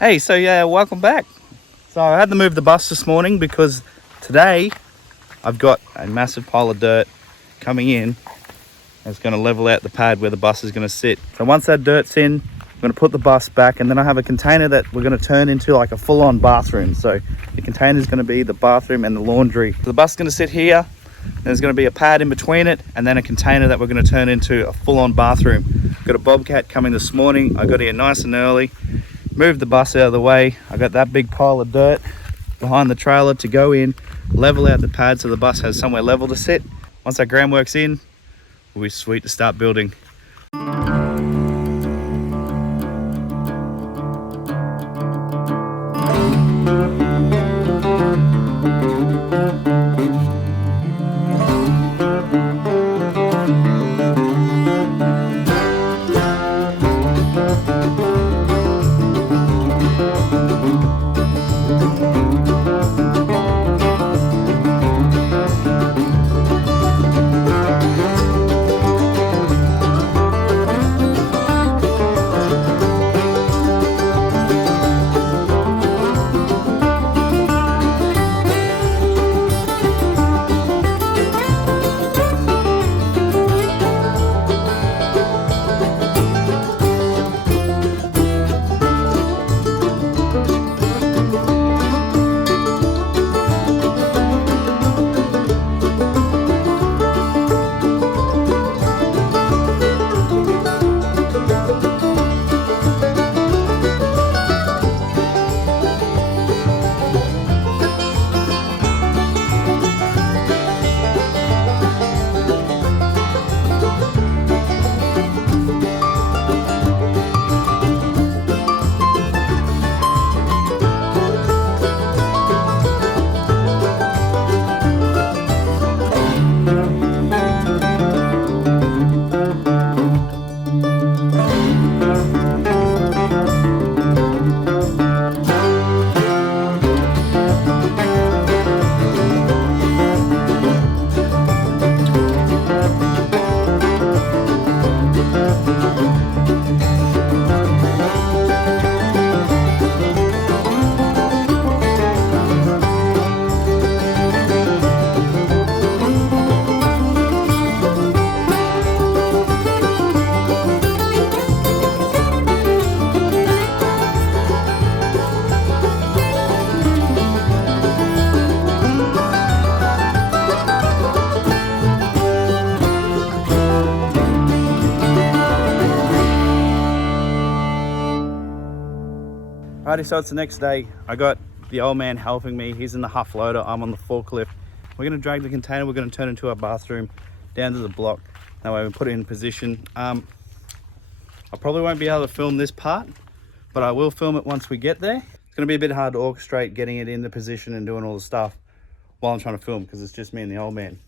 Hey, so yeah, welcome back. So I had to move the bus this morning because today I've got a massive pile of dirt coming in. It's going to level out the pad where the bus is going to sit. So once that dirt's in, I'm going to put the bus back, and then I have a container that we're going to turn into like a full-on bathroom. So the container is going to be the bathroom and the laundry. So the bus is going to sit here. There's going to be a pad in between it, and then a container that we're going to turn into a full-on bathroom. Got a bobcat coming this morning. I got here nice and early. Moved the bus out of the way. I got that big pile of dirt behind the trailer to go in, level out the pad so the bus has somewhere level to sit. Once that groundwork's in, we'll be sweet to start building. Alrighty, so it's the next day. I got the old man helping me. He's in the huff loader, I'm on the forklift. We're going to drag the container, we're going to turn it into our bathroom down to the block. That way we put it in position. I probably won't be able to film this part, but I will film it once we get there. It's going to be a bit hard to orchestrate getting it into position and doing all the stuff while I'm trying to film because it's just me and the old man.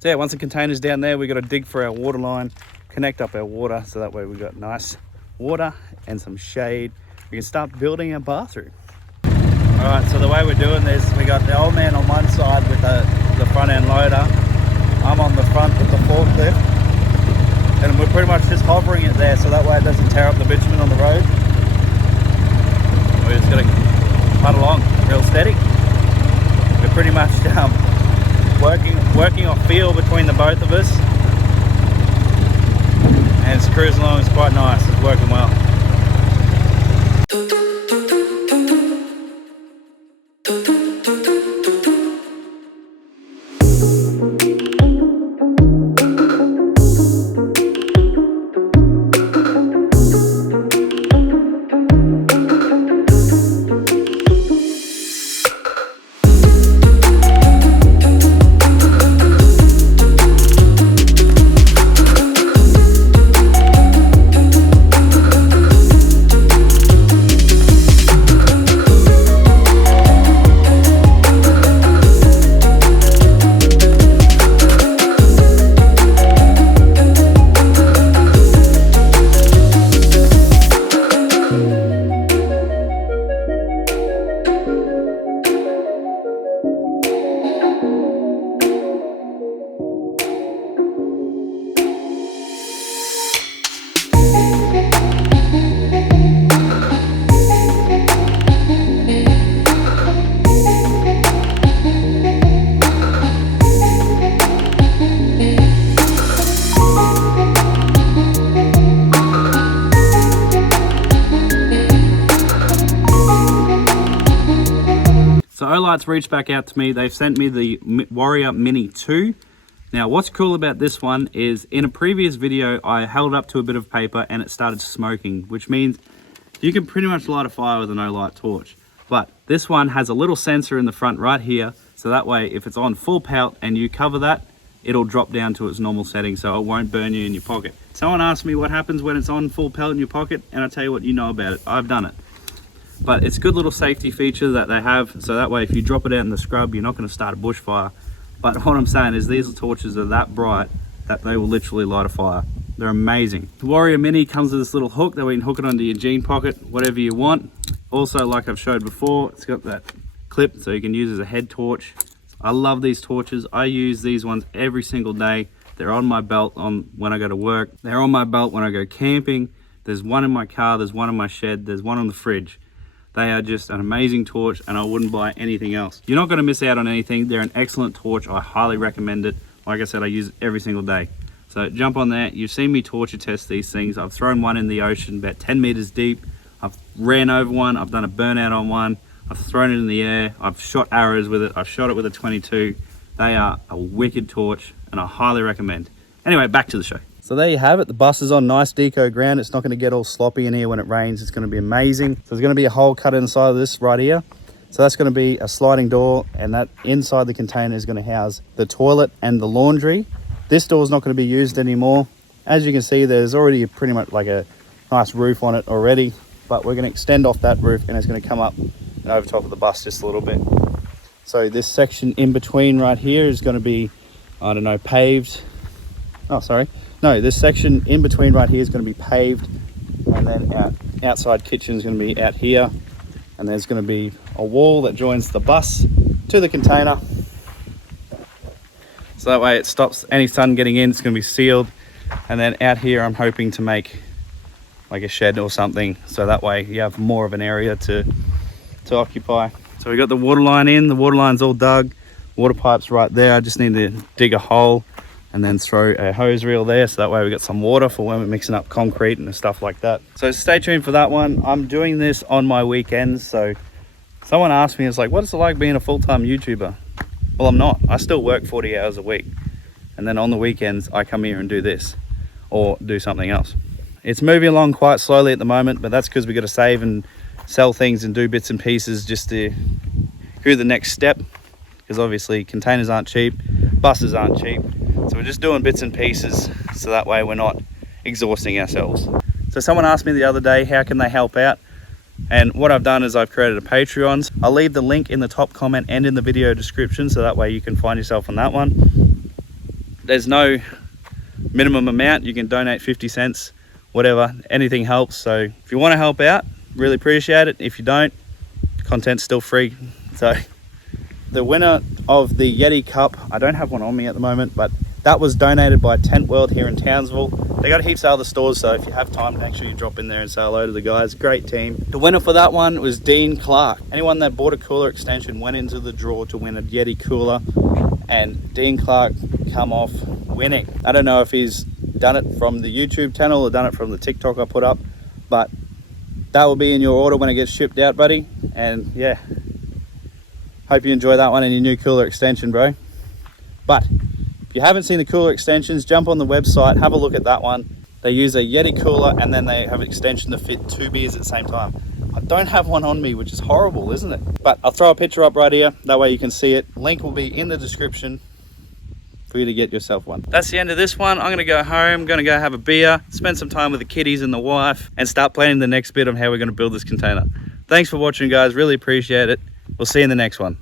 So yeah, once the container's down there, we've got to dig for our water line, connect up our water, so that way we've got nice water and some shade. We can start building our bathroom. All right, so the way we're doing this, we got the old man on one side with the front end loader. I'm on the front with the forklift. And we're pretty much just hovering it there so that way it doesn't tear up the bitumen on the road. We're just gonna putt along real steady. We're pretty much working off feel between the both of us. And it's cruising along, it's quite nice, it's working well. So Olight's reached back out to me. They've sent me the Warrior Mini 2. Now what's cool about this one is in a previous video I held it up to a bit of paper and it started smoking, which means you can pretty much light a fire with an Olight torch. But this one has a little sensor in the front right here, so that way if it's on full pelt and you cover that, it'll drop down to its normal setting so it won't burn you in your pocket. Someone asked me what happens when it's on full pelt in your pocket, and I'll tell you what, you know about it. I've done it. But it's a good little safety feature that they have, so that way if you drop it out in the scrub, you're not going to start a bushfire. But what I'm saying is these torches are that bright that they will literally light a fire. They're amazing. The Warrior Mini comes with this little hook that we can hook it onto your jean pocket, whatever you want. Also, like I've showed before, it's got that clip so you can use it as a head torch. I love these torches. I use these ones every single day. They're on my belt when I go to work. They're on my belt when I go camping. There's one in my car, there's one in my shed, there's one on the fridge. They are just an amazing torch and I wouldn't buy anything else. You're not gonna miss out on anything. They're an excellent torch. I highly recommend it. Like I said, I use it every single day. So jump on there. You've seen me torture test these things. I've thrown one in the ocean about 10 meters deep. I've ran over one. I've done a burnout on one. I've thrown it in the air. I've shot arrows with it. I've shot it with a 22. They are a wicked torch and I highly recommend. Anyway, back to the show. So there you have it. The bus is on nice deco ground. It's not going to get all sloppy in here when it rains. It's going to be amazing. So there's going to be a hole cut inside of this right here. So that's going to be a sliding door, and that inside the container is going to house the toilet and the laundry. This door is not going to be used anymore. As you can see, there's already pretty much like a nice roof on it already, but we're going to extend off that roof and it's going to come up and over top of the bus just a little bit. So this section in between right here is going to be, I don't know, paved. Oh, sorry. No, this section in between right here is going to be paved, and then outside kitchen is going to be out here, and there's going to be a wall that joins the bus to the container. So that way it stops any sun getting in. It's going to be sealed. And then out here I'm hoping to make like a shed or something, so that way you have more of an area to occupy. So we got the water line in. The water line's all dug. Water pipe's right there. I just need to dig a hole and then throw a hose reel there, so that way we got some water for when we're mixing up concrete and stuff like that. So stay tuned for that one. I'm doing this on my weekends. So someone asked me, it's like, what's it like being a full-time YouTuber? Well, I'm not. I still work 40 hours a week, and then on the weekends I come here and do this or do something else. It's moving along quite slowly at the moment, but that's because we got to save and sell things and do bits and pieces just to do the next step, because obviously containers aren't cheap, buses aren't cheap. So we're just doing bits and pieces so that way we're not exhausting ourselves. So someone asked me the other day, how can they help out? And what I've done is I've created a Patreon. I'll leave the link in the top comment and in the video description, so that way you can find yourself on that one. There's no minimum amount. You can donate 50 cents, whatever, anything helps. So if you want to help out, really appreciate it. If you don't, content's still free. So the winner of the Yeti Cup, I don't have one on me at the moment, but that was donated by Tent World here in Townsville. They got heaps of other stores, so if you have time, make sure you drop in there and say hello to the guys. Great team. The winner for that one was Dean Clark. Anyone that bought a cooler extension went into the draw to win a Yeti cooler, and Dean Clark come off winning. I don't know if he's done it from the YouTube channel or done it from the TikTok I put up, but that will be in your order when it gets shipped out, buddy. And yeah, hope you enjoy that one and your new cooler extension, bro. But if you haven't seen the cooler extensions, jump on the website, have a look at that one. They use a Yeti cooler and then they have an extension to fit 2 beers at the same time. I don't have one on me, which is horrible, isn't it? But I'll throw a picture up right here, that way you can see it. Link will be in the description for you to get yourself one. That's the end of this one. I'm gonna go home, gonna go have a beer, spend some time with the kiddies and the wife, and start planning the next bit of how we're gonna build this container. Thanks for watching, guys, really appreciate it. We'll see you in the next one.